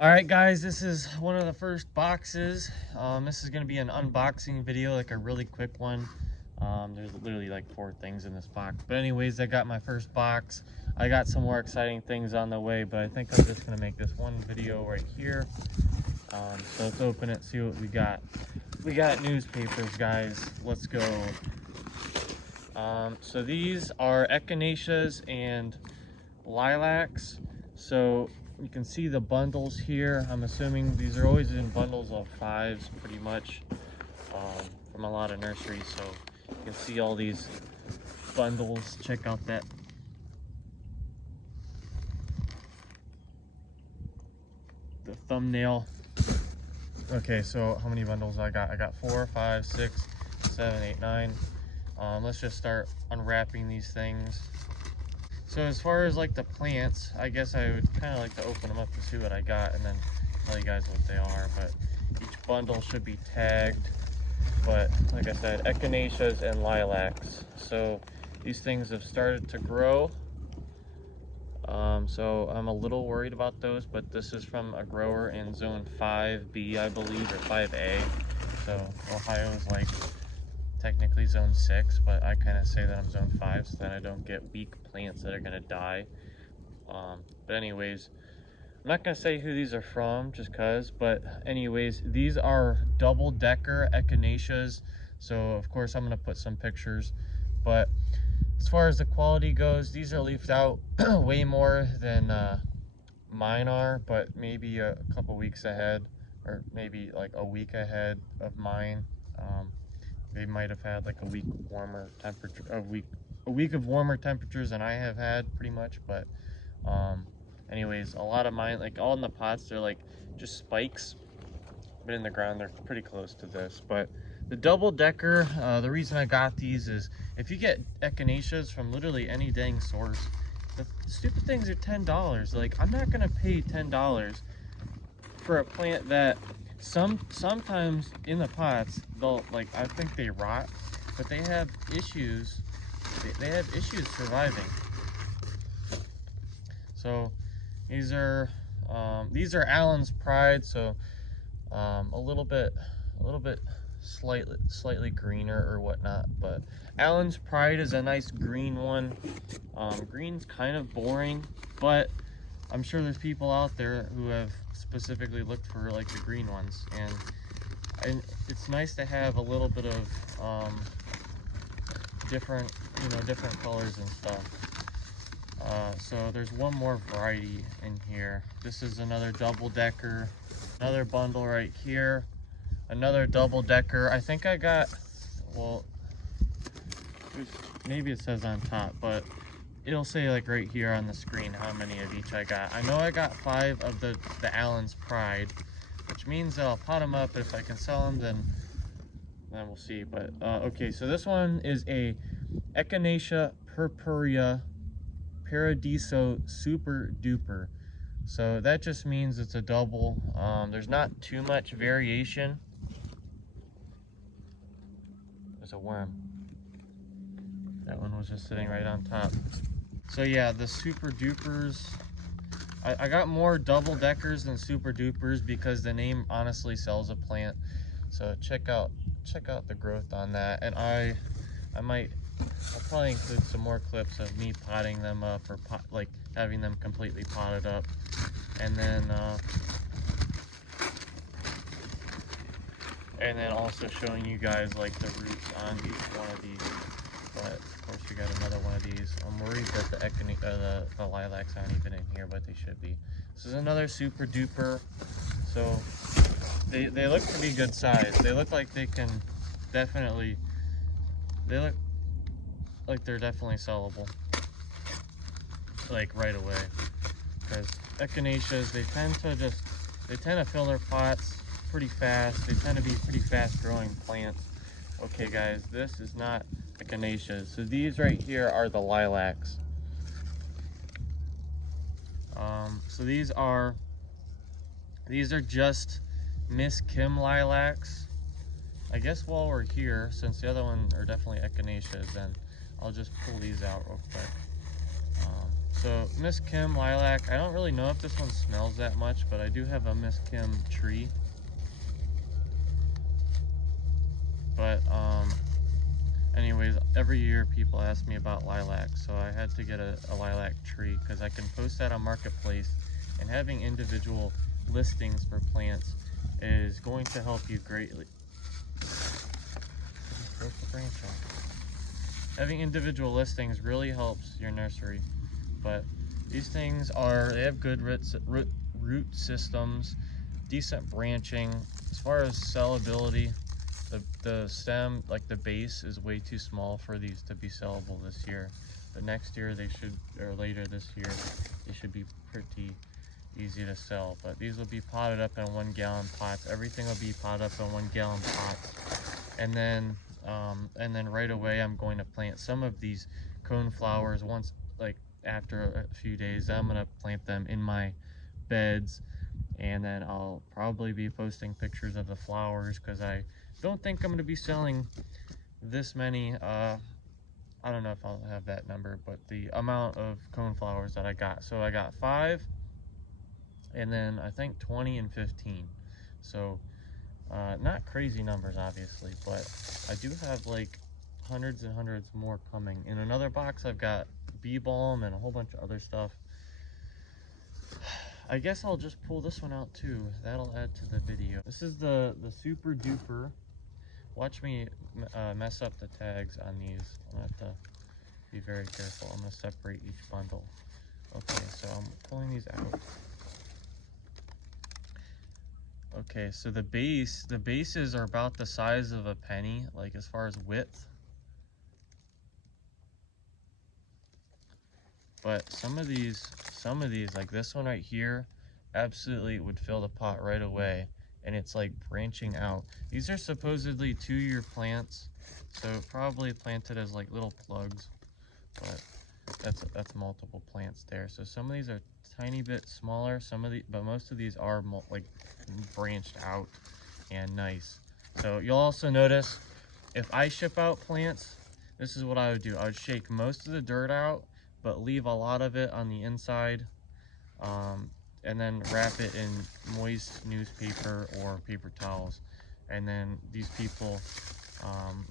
All right, guys, this is one of the first boxes. This is going to be an unboxing video, like a really quick one. There's literally like 4 things in this box. But anyways, I got my first box. I got some more exciting things on the way, but I think I'm just going to make this one video right here. So let's open it, see what we got. We got newspapers, guys. Let's go. So these are echinaceas and lilacs. So you can see the bundles here. I'm assuming these are always in bundles of 5s pretty much, from a lot of nurseries. So you can see all these bundles. Check out the thumbnail. Okay, so how many bundles I got? I got 4, 5, 6, 7, 8, 9. Let's just start unwrapping these things. So as far as like the plants, I guess I would kind of like to open them up to see what I got and then tell you guys what they are. But each bundle should be tagged. But like I said, echinaceas and lilacs. So these things have started to grow. So I'm a little worried about those, but this is from a grower in zone 5B, I believe, or 5A. So Ohio is like technically zone 6, but I kind of say that I'm zone 5 so that I don't get weak plants that are going to die. But anyways, I'm not going to say who these are from just cause, but anyways, these are double-decker echinaceas. So of course I'm going to put some pictures, but as far as the quality goes, these are leafed out way more than mine are, but maybe a couple weeks ahead, or maybe like a week ahead of mine. They might have had like a week warmer temperature, a week of warmer temperatures than I have had pretty much. But anyways, a lot of mine, like all in the pots, they're like just spikes, but in the ground they're pretty close to this. But the double decker, the reason I got these is if you get echinaceas from literally any dang source, the stupid things are $10. Like, I'm not gonna pay $10 for a plant that sometimes in the pots they'll, like, I think they rot, but they have issues. They have issues surviving. So these are Allen's Pride. So a little bit slightly greener or whatnot, but Allen's Pride is a nice green one. Green's kind of boring, but I'm sure there's people out there who have specifically looked for like the green ones, and it's nice to have a little bit of different colors and stuff. So there's one more variety in here. This is another double-decker, another bundle right here, another double-decker. I think I got, well, maybe it says on top, but it'll say like right here on the screen how many of each I got. I know I got 5 of the Allen's Pride, which means that I'll pot them up. If I can sell them, then we'll see. But okay, so this one is a Echinacea purpurea paradiso super duper. So that just means it's a double. There's not too much variation. There's a worm. That one was just sitting right on top. So yeah, the super dupers, I got more double deckers than super dupers because the name honestly sells a plant. So check out the growth on that. And I'll probably include some more clips of me potting them up, or like having them completely potted up, and then also showing you guys like the roots on each one of these. But of course we got another one of these. I'm worried that the lilacs aren't even in here, but they should be. This is another super duper. So they look to be good size. They look like they can definitely, they look like they're definitely sellable, like right away. Because echinaceas, they tend to fill their pots pretty fast. They tend to be pretty fast growing plants. Okay guys, this is not echinaceas. So these right here are the lilacs. So these are just Miss Kim Lilacs. I guess while we're here, since the other one are definitely echinaceas, then I'll just pull these out real quick. So Miss Kim Lilac, I don't really know if this one smells that much, but I do have a Miss Kim tree. But anyways, every year people ask me about lilac, so I had to get a lilac tree because I can post that on Marketplace, and having individual listings for plants is going to help you greatly. Broke the branch off. Having individual listings really helps your nursery, but these things they have good root systems, decent branching. As far as sellability, the stem, like the base, is way too small for these to be sellable this year. But next year they should, or later this year, they should be pretty easy to sell. But these will be potted up in 1 gallon pots. Everything will be potted up in 1 gallon pots. And then right away I'm going to plant some of these coneflowers. Once, like after a few days, I'm gonna plant them in my beds, and then I'll probably be posting pictures of the flowers because I don't think I'm gonna be selling this many. I don't know if I'll have that number, but the amount of coneflowers that I got. So I got 5, and then I think 20 and 15. So not crazy numbers, obviously, but I do have like hundreds and hundreds more coming. In another box, I've got bee balm and a whole bunch of other stuff. I guess I'll just pull this one out too. That'll add to the video. This is the super duper. Watch me mess up the tags on these. I'm gonna have to be very careful. I'm gonna separate each bundle. Okay, so I'm pulling these out. Okay, so the bases are about the size of a penny, like as far as width. But some of these, like this one right here, absolutely would fill the pot right away, and it's like branching out. These are supposedly 2-year plants, so probably planted as like little plugs, but that's multiple plants there. So some of these are tiny bit smaller, but most of these are like branched out and nice. So you'll also notice if I ship out plants, this is what I would do. I would shake most of the dirt out, but leave a lot of it on the inside, and then wrap it in moist newspaper or paper towels. And then these people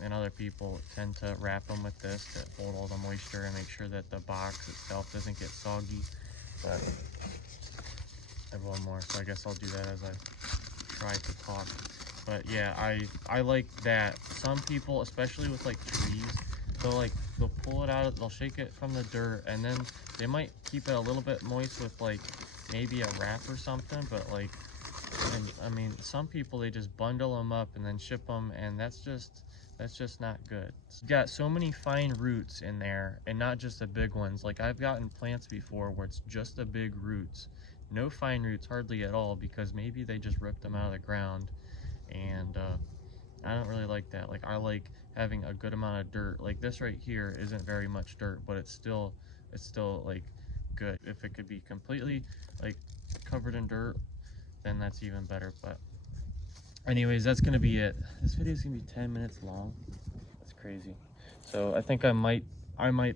and other people tend to wrap them with this to hold all the moisture and make sure that the box itself doesn't get soggy. But I have one more, so I guess I'll do that as I try to talk. But yeah, I like that. Some people, especially with like trees, they'll pull it out, they'll shake it from the dirt, and then they might keep it a little bit moist with like maybe a wrap or something. But like, I mean, some people, they just bundle them up and then ship them, and that's just not good. It's got so many fine roots in there, and not just the big ones. Like I've gotten plants before where it's just the big roots, no fine roots hardly at all, because maybe they just ripped them out of the ground. And I don't really like that. Like I like having a good amount of dirt. Like this right here isn't very much dirt, but it's still like good. If it could be completely like covered in dirt, then that's even better. But anyways, that's gonna be it. This video is gonna be 10 minutes long. That's crazy. So I think I might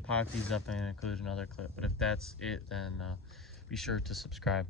pop these up and include another clip. But if that's it, then be sure to subscribe.